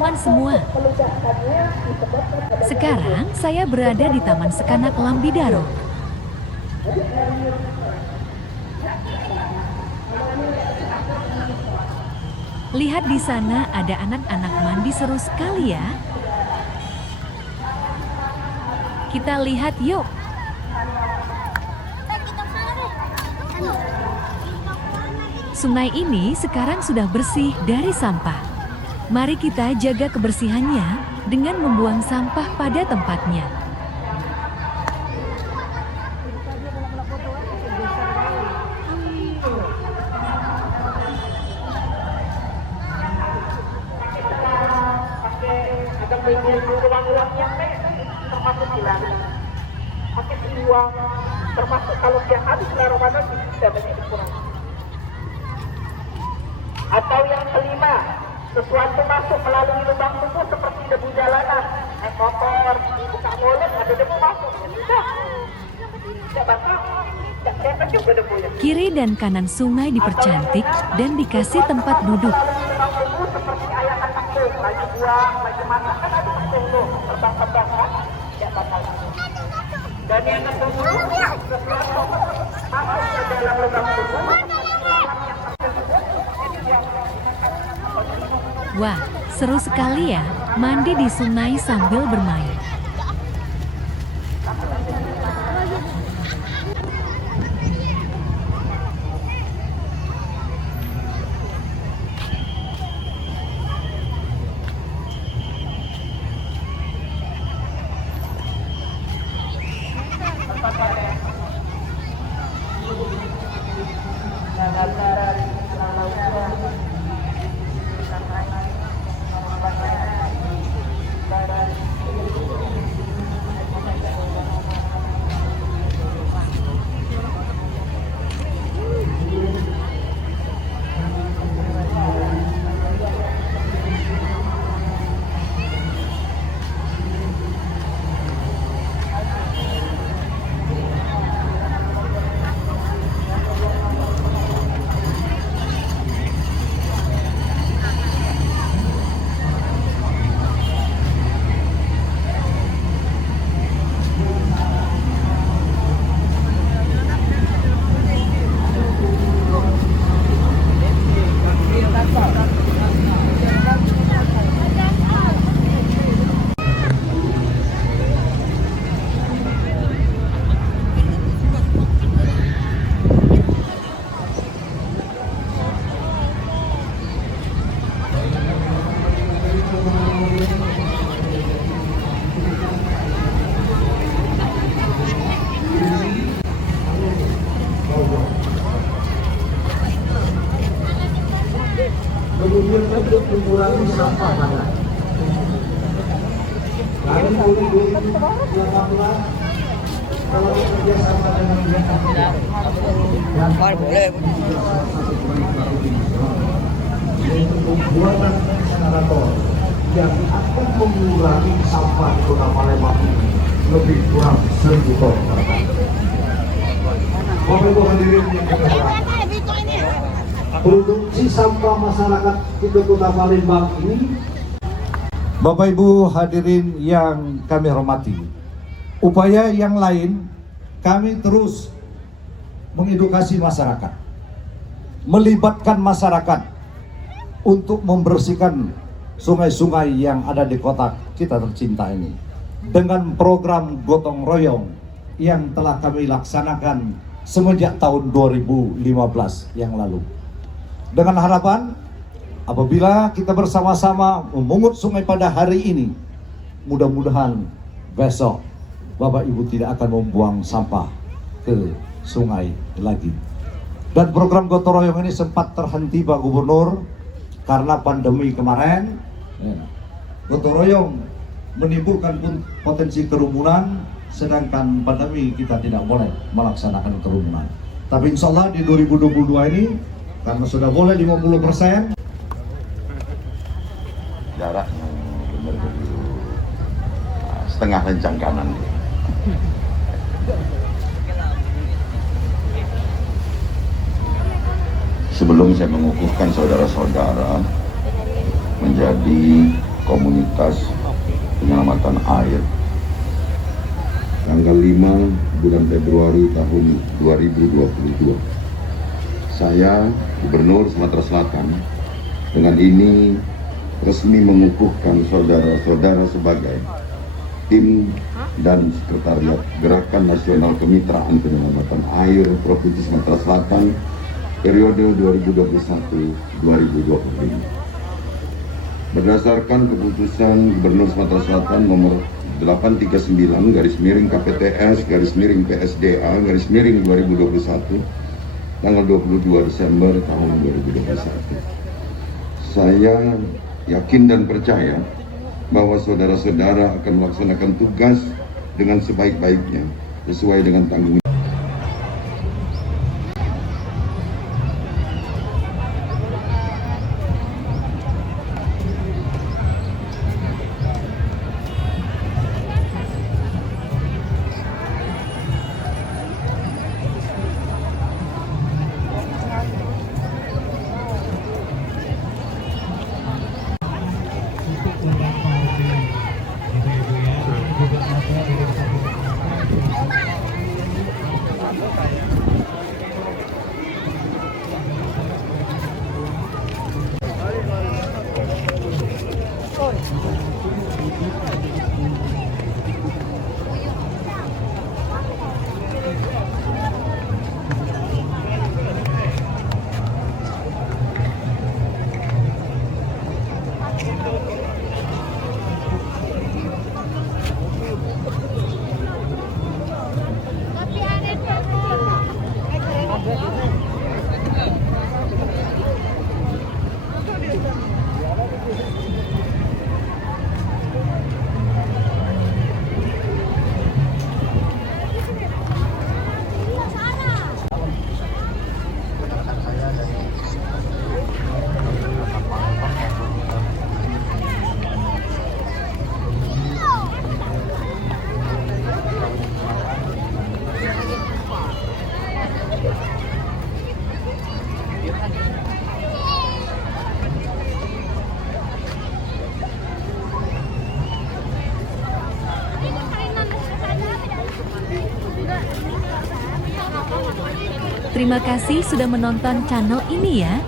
aman semua. Sekarang saya berada di Taman Sekanak Lambidaro. Lihat di sana ada anak-anak mandi, seru sekali ya. Kita lihat yuk. Sungai ini sekarang sudah bersih dari sampah. Mari kita jaga kebersihannya dengan membuang sampah pada tempatnya. Pakai uang, termasuk kalau dia habis Ramadan bisa banyak dikurangi. Atau yang kelima, sesuatu masuk melalui lubang tubuh seperti debu jalanan, naik motor, buka mulut, ada debu masuk, tidak basah, tidak cepat juga debunya. Kiri dan kanan sungai dipercantik dan dikasih tempat duduk. Lubang tubuh seperti ayakan tengkung, lagi buang, lagi masak, kan ada tengkung tuh, terbang-terbang kan, tidak bakal. Dan yang ketujuh, sesuatu masuk ke dalam lubang tubuh. Wah, seru sekali ya, mandi di sungai sambil bermain. Kemudian untuk mengurangi sampah tanah. Dari 2018, kalau bekerja sama dengan Jakarta dan yaitu pembuatan generator yang akan mengurangi sampah di Kota Palembang ini lebih kurang 1.000 ton. Bapak Ibu hadirin yang berbahagia, produksi sampah masyarakat di Kota Palembang ini, Bapak Ibu hadirin yang kami hormati, upaya yang lain kami terus mengedukasi masyarakat, melibatkan masyarakat untuk membersihkan sungai-sungai yang ada di kota kita tercinta ini dengan program gotong royong yang telah kami laksanakan semenjak tahun 2015 yang lalu. Dengan harapan apabila kita bersama-sama memungut sungai pada hari ini, mudah-mudahan besok Bapak Ibu tidak akan membuang sampah ke sungai lagi. Dan program gotong royong ini sempat terhenti Pak Gubernur karena pandemi kemarin. Gotong royong menimbulkan potensi kerumunan, sedangkan pandemi kita tidak boleh melaksanakan kerumunan. Tapi insya Allah di 2022 ini, karena sudah boleh 50%, jaraknya benar-benar setengah kencang kanan. Sebelum saya mengukuhkan saudara-saudara menjadi komunitas penyelamatan air. Tanggal 5 bulan Februari tahun 2022, saya Gubernur Sumatera Selatan dengan ini resmi mengukuhkan saudara-saudara sebagai tim dan sekretariat Gerakan Nasional Kemitraan Penyelamatan Air Provinsi Sumatera Selatan periode 2021-2025. Berdasarkan keputusan Gubernur Sumatera Selatan nomor 839/KPTS/PSDA/2021 tanggal 22 Desember tahun 2021. Saya yakin dan percaya bahwa saudara-saudara akan melaksanakan tugas dengan sebaik-baiknya sesuai dengan tanggung jawab. Terima kasih sudah menonton channel ini ya.